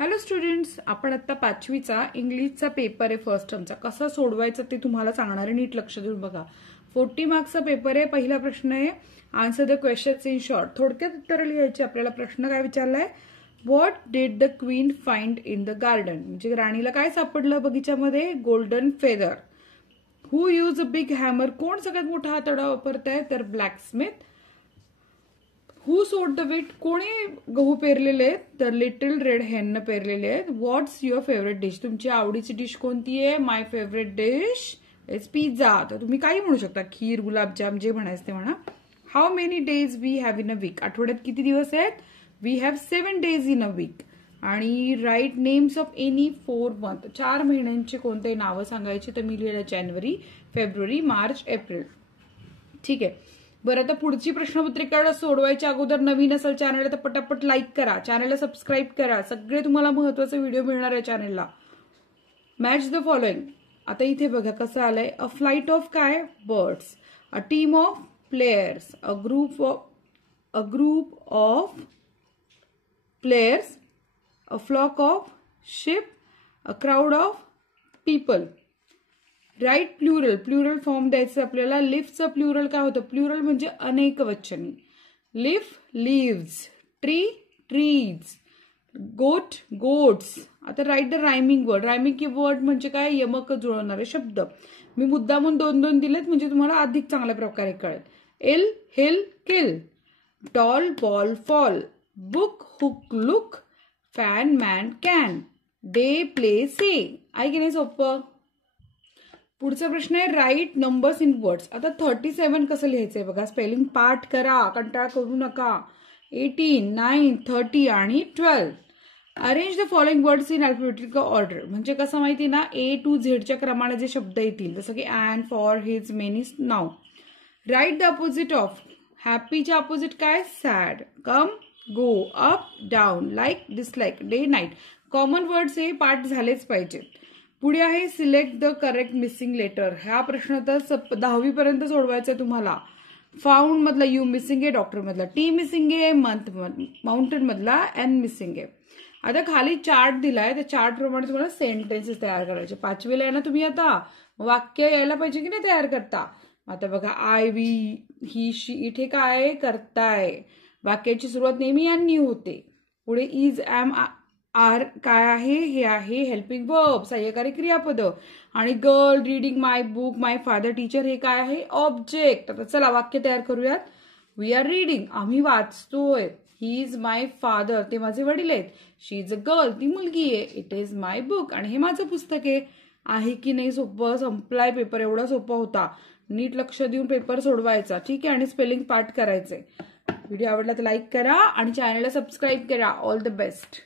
Hello students, आपण आता 5वीचा इंग्लिशचा पेपर आहे फर्स्ट टर्मचा. कसा सोडवायचा ते तुम्हाला सांगणार आहे. नीट लक्ष देऊन बघा. 40 मार्क्सचा पेपर आहे. पहिला प्रश्न आहे answer the questions in short. थोडक्यात उत्तर लिहायची. आपल्याला प्रश्न काय विचारलाय, what did the queen find in the garden. म्हणजे राणीला काय सापडलं बगीच्यामध्ये? Golden feather. Who use a big hammer. कोण सगळ्यात मोठा हातोडा वापरताय? तर ब्लॅकस्मिथ. हु सोड द वीट. कोणी गहू पेरलेले आहेत? तर लिटिल रेड हेन पेरलेले आहेत. व्हॉट्स युअर फेवरेट डिश. तुमची आवडीची डिश कोणती आहे? माय फेवरेट डिश इज पिझ्झा. तर तुम्ही काही म्हणू शकता, खीर, गुलाबजाम, जे म्हणायचं ते म्हणा. How many days we have in a week. आठवड्यात किती दिवस आहेत? We have 7 days in a week. आणि write names of any 4 month. 4 महिन्यांची कोणते नावं सांगायची. तर मी लिहिलं जानेवारी, फेब्रुवारी, मार्च, एप्रिल. ठीक आहे. बरं, आता पुढची प्रश्नपत्रिका सोडवायच्या अगोदर नवीन असेल चॅनलला तर पटापट लाईक करा, चॅनलला सबस्क्राईब करा. सगळे तुम्हाला महत्वाचे व्हिडिओ मिळणार आहे चॅनलला. Match the following. आता इथे बघा कसं आलंय. अ फ्लाइट ऑफ काय? Birds. A team of players. A group of players. A flock of sheep. A crowd of people. Write plural. Plural form द्यायचं आपल्याला. लिफ्टचं प्लुरल काय होतं? प्लुरल म्हणजे अनेक वचनी. Leaf leaves. Tree trees. Goat goats. आता write the rhyming word. Rhyming word म्हणजे काय? यमक जुळवणारे शब्द. मी मुद्दामून 2-2 दिलेत म्हणजे तुम्हाला अधिक चांगल्या प्रकारे कळेल. Ill hill kill. Doll ball fall. Book hook look. Fan man can. Day play say. आहे की नाही सोपं? पुढचा प्रश्न आहे राईट नंबर्स इन वर्ड्स. आता 37 कसं लिहायचंय बघा. स्पेलिंग पाठ करा, कंटाळा करू नका. 18, 9, 30 आणि 12. Arrange the following words in alphabetical order. म्हणजे कसं माहिती ना, A to Z क्रमाने जे शब्द येतील, जसं की and, for, his, many, now. Right the opposite of. हॅपीच्या अपोजिट काय? Sad. Come, go, up, down, like, dislike, day, night. Common words हे पाठ झालेच पाहिजे. पुढे आहे select the correct missing letter. हा प्रश्न तर 10वी पर्यंत सोडवायचा तुम्हाला. फाउंड मधला यू मिसिंग आहे, डॉक्टर मधला टी मिसिंग आहे, माउंटेन मधला एन मिसिंग आहे. आता खाली चार्ट दिलाय, त्या चार्ट प्रमाणे तुम्हाला सेंटेन्सेस तयार करायचे. 5वीला आहे ना तुम्ही, आता वाक्य यायला पाहिजे की नाही तयार करता. आता बघा, आय, वी, ही, शी, इथे काय करताय. वाक्याची सुरुवात नेहमी यांनी होते. पुढे इज, एम, आर काय आहे? हे आहे हेल्पिंग वर्ब, सहाय्यकारी क्रियापद. आणि गर्ल रीडिंग माय बुक, माय फादर टीचर हे काय आहे? ऑब्जेक्ट. आता चला वाक्य तयार करूयात. वी आर रीडिंग, आम्ही वाचतोय. ही इज माय फादर, ते माझे वडील आहेत. शी इज अ गर्ल, ती मुलगी आहे. इट इज माय बुक, आणि हे माझं पुस्तक आहे की नाही सोपं? संपलाय पेपर. एवढा सोपा होता. नीट लक्ष देऊन पेपर सोडवायचा. ठीक आहे. आणि स्पेलिंग पाठ करायचंय. व्हिडिओ आवडला तर लाईक करा आणि चॅनलला सबस्क्राईब करा. All the best.